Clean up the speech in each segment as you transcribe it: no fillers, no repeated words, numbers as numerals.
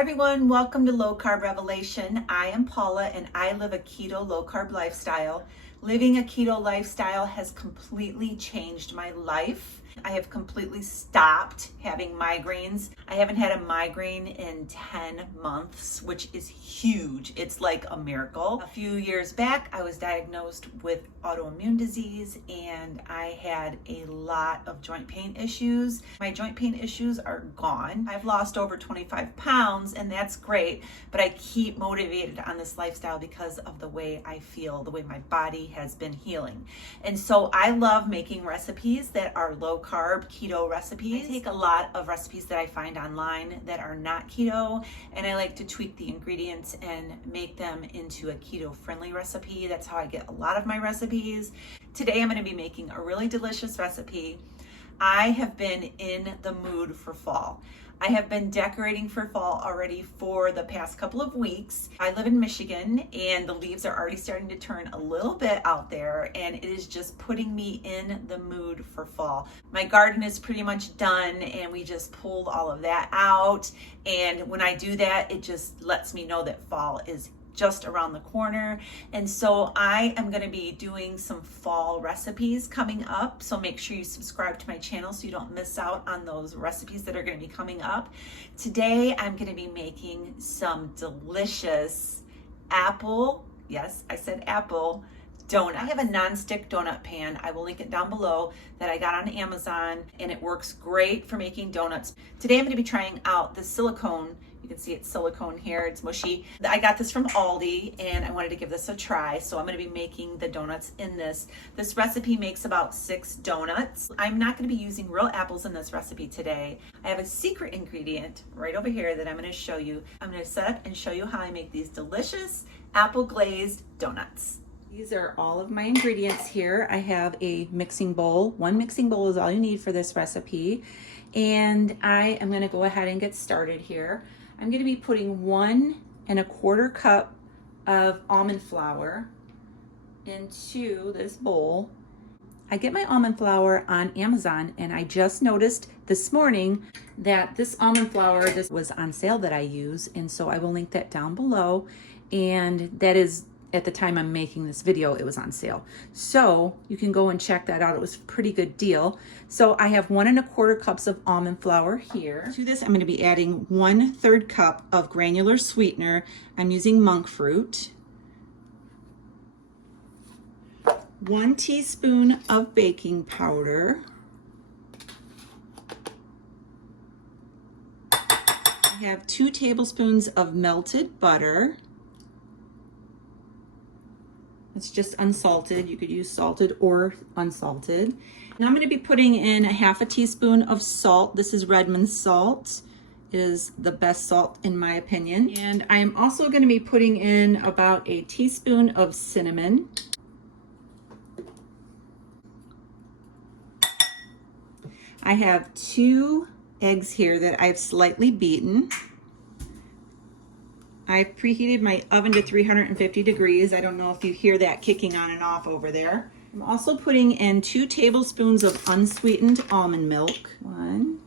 Hi everyone, welcome to Low Carb Revelation. I am Paula and I live a keto low carb lifestyle. Living a keto lifestyle has completely changed my life. I have completely stopped having migraines. I haven't had a migraine in 10 months, which is huge. It's like a miracle. A few years back, I was diagnosed with autoimmune disease and I had a lot of joint pain issues. My joint pain issues are gone. I've lost over 25 pounds and that's great, but I keep motivated on this lifestyle because of the way I feel, the way my body has been healing. And so I love making recipes that are low carb keto recipes. I take a lot of recipes that I find online that are not keto and I like to tweak the ingredients and make them into a keto friendly recipe. That's how I get a lot of my recipes. Today I'm going to be making a really delicious recipe. I have been in the mood for fall. I have been decorating for fall already for the past couple of weeks. I live in Michigan and the leaves are already starting to turn a little bit out there and it is just putting me in the mood for fall. My garden is pretty much done and we just pulled all of that out, and when I do that it just lets me know that fall is just around the corner. And so I am going to be doing some fall recipes coming up, so make sure you subscribe to my channel so you don't miss out on those recipes that are going to be coming up. Today I'm going to be making some delicious apple, yes I said apple, donut. I have a non-stick donut pan. I will link it down below that I got on Amazon and it works great for making donuts. Today I'm going to be trying out the silicone. You can see it's silicone here, it's mushy. I got this from Aldi and I wanted to give this a try, so I'm going to be making the donuts in this. This recipe makes about 6 donuts. I'm not going to be using real apples in this recipe today. I have a secret ingredient right over here that I'm going to show you. I'm going to set up and show you how I make these delicious apple glazed donuts. These are all of my ingredients here. I have a mixing bowl. One mixing bowl is all you need for this recipe. And I am going to go ahead and get started here. I'm going to be putting 1 1/4 cup of almond flour into this bowl. I get my almond flour on Amazon and I just noticed this morning that this almond flour, this was on sale that I use, and so I will link that down below, and that is at the time I'm making this video, it was on sale. So you can go and check that out. It was a pretty good deal. So I have 1 1/4 cups of almond flour here. To this, I'm going to be adding 1/3 cup of granular sweetener. I'm using monk fruit. 1 teaspoon of baking powder. I have 2 tablespoons of melted butter. It's just unsalted. You could use salted or unsalted. And I'm going to be putting in 1/2 teaspoon of salt. This is Redmond salt. It is the best salt in my opinion. And I am also going to be putting in about 1 teaspoon of cinnamon. I have 2 eggs here that I've slightly beaten. I've preheated my oven to 350 degrees. I don't know if you hear that kicking on and off over there. I'm also putting in 2 tablespoons of unsweetened almond milk. 1.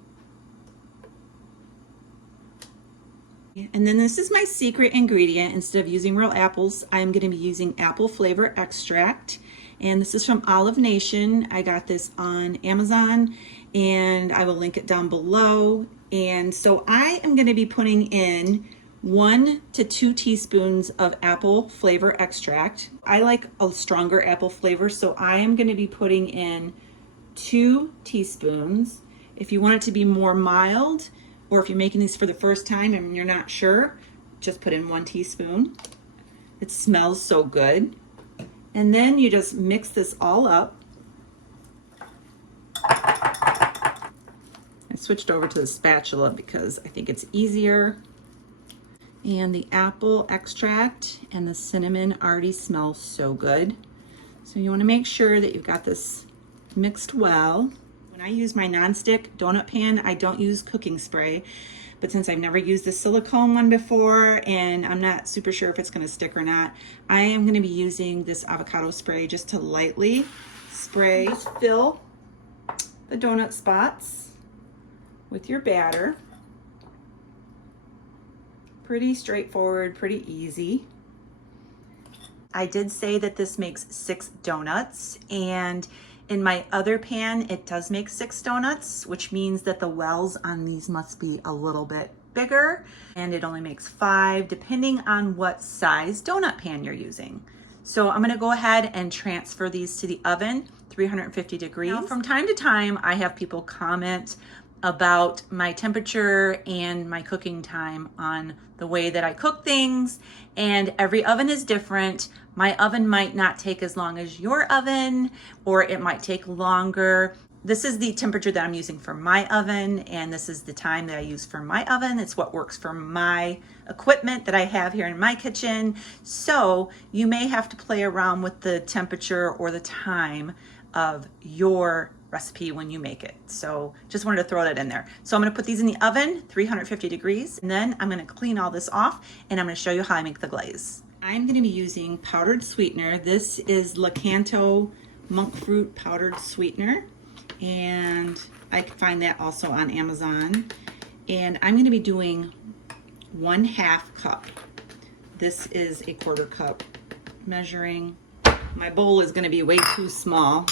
And then this is my secret ingredient. Instead of using real apples, I'm going to be using apple flavor extract. And this is from Olive Nation. I got this on Amazon and I will link it down below. And so I am going to be putting in 1 to 2 teaspoons of apple flavor extract. I like a stronger apple flavor, so I am going to be putting in 2 teaspoons. If you want it to be more mild, or if you're making these for the first time and you're not sure, just put in 1 teaspoon. It smells so good. And then you just mix this all up. I switched over to the spatula because I think it's easier. And the apple extract and the cinnamon already smell so good. So you want to make sure that you've got this mixed well. When I use my nonstick donut pan, I don't use cooking spray, but since I've never used the silicone one before and I'm not super sure if it's going to stick or not, I am going to be using this avocado spray just to lightly spray. Just fill the donut spots with your batter. Pretty straightforward, pretty easy. I did say that this makes 6 donuts, and in my other pan, it does make 6 donuts, which means that the wells on these must be a little bit bigger, and it only makes 5 depending on what size donut pan you're using. So I'm gonna go ahead and transfer these to the oven, 350 degrees. Now, from time to time, I have people comment about my temperature and my cooking time on the way that I cook things, and every oven is different. My oven might not take as long as your oven, or it might take longer. This is the temperature that I'm using for my oven, and this is the time that I use for my oven. It's what works for my equipment that I have here in my kitchen. So you may have to play around with the temperature or the time of your recipe when you make it. So just wanted to throw that in there. So I'm gonna put these in the oven, 350 degrees, and then I'm gonna clean all this off, and I'm gonna show you how I make the glaze. I'm gonna be using powdered sweetener. This is Lakanto monk fruit powdered sweetener, and I can find that also on Amazon. And I'm gonna be doing 1/2 cup. This is a 1/4 cup measuring. My bowl is gonna be way too small.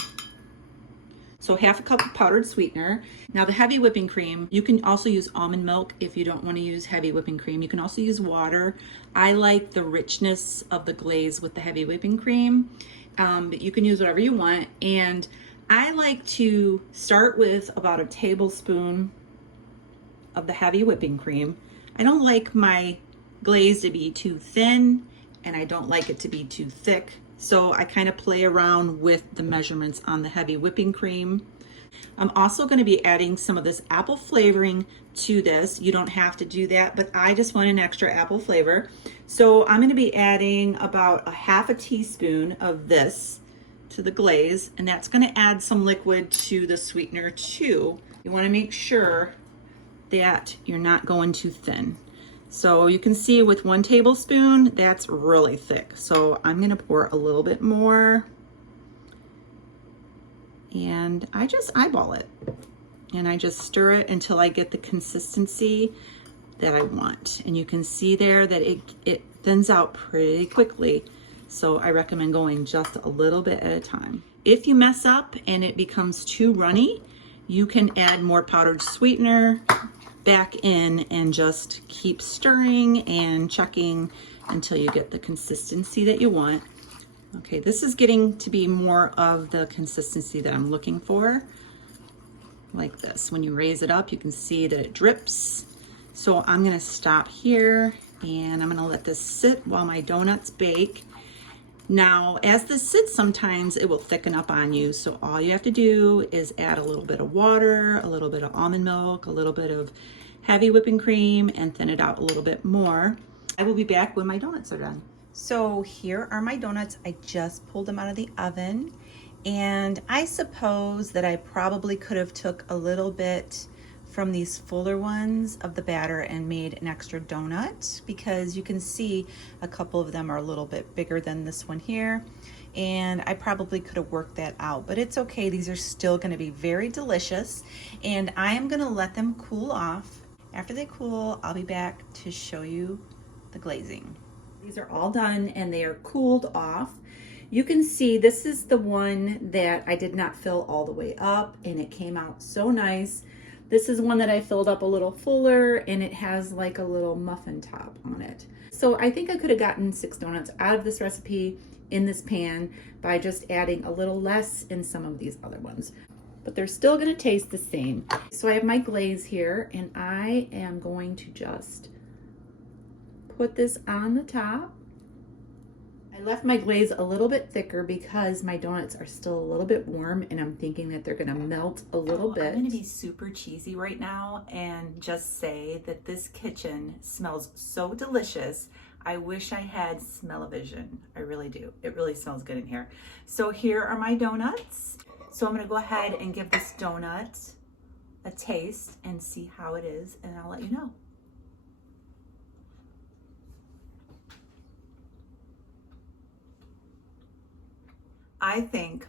So 1/2 cup of powdered sweetener. Now the heavy whipping cream, you can also use almond milk if you don't want to use heavy whipping cream. You can also use water. I like the richness of the glaze with the heavy whipping cream, but you can use whatever you want. And I like to start with about a tablespoon of the heavy whipping cream. I don't like my glaze to be too thin, and I don't like it to be too thick. So I kind of play around with the measurements on the heavy whipping cream. I'm also going to be adding some of this apple flavoring to this. You don't have to do that, but I just want an extra apple flavor. So I'm going to be adding about 1/2 teaspoon of this to the glaze, and that's going to add some liquid to the sweetener too. You want to make sure that you're not going too thin. So you can see with 1 tablespoon, that's really thick. So I'm gonna pour a little bit more, and I just eyeball it. And I just stir it until I get the consistency that I want. And you can see there that it thins out pretty quickly. So I recommend going just a little bit at a time. If you mess up and it becomes too runny, you can add more powdered sweetener back in and just keep stirring and checking until you get the consistency that you want. Okay, this is getting to be more of the consistency that I'm looking for, like this. When you raise it up, you can see that it drips. So I'm gonna stop here, and I'm gonna let this sit while my donuts bake. Now, as this sits, sometimes it will thicken up on you. So all you have to do is add a little bit of water, a little bit of almond milk, a little bit of heavy whipping cream, and thin it out a little bit more. I will be back when my donuts are done. So here are my donuts. I just pulled them out of the oven. And I suppose that I probably could have took a little bit from these fuller ones of the batter and made an extra donut, because you can see a couple of them are a little bit bigger than this one here, and I probably could have worked that out, but it's okay. These are still going to be very delicious, and I am going to let them cool off. After they cool, I'll be back to show you the glazing. These are all done and they are cooled off. You can see this is the one that I did not fill all the way up, and it came out so nice. This is one that I filled up a little fuller, and it has like a little muffin top on it. So I think I could have gotten 6 donuts out of this recipe in this pan by just adding a little less in some of these other ones, but they're still gonna taste the same. So I have my glaze here, and I am going to just put this on the top. I left my glaze a little bit thicker because my donuts are still a little bit warm, and I'm thinking that they're gonna melt a little bit. I'm gonna be super cheesy right now and just say that this kitchen smells so delicious. I wish I had smell-o-vision. I really do. It really smells good in here. So here are my donuts. So I'm gonna go ahead and give this donut a taste and see how it is, and I'll let you know. I think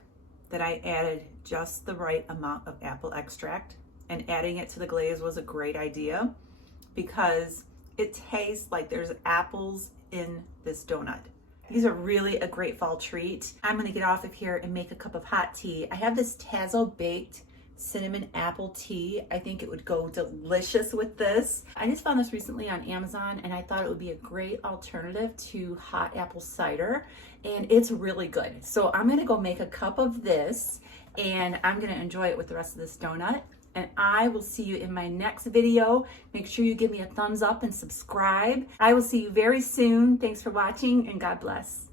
that I added just the right amount of apple extract, and adding it to the glaze was a great idea because It tastes like there's apples in this donut. These are really a great fall treat. I'm gonna get off of here and make a cup of hot tea. I have this Tazo baked cinnamon apple tea. I think it would go delicious with this. I just found this recently on Amazon and I thought it would be a great alternative to hot apple cider, and it's really good. So I'm gonna go make a cup of this and I'm gonna enjoy it with the rest of this donut. And I will see you in my next video. Make sure you give me a thumbs up and subscribe. I will see you very soon. Thanks for watching and God bless.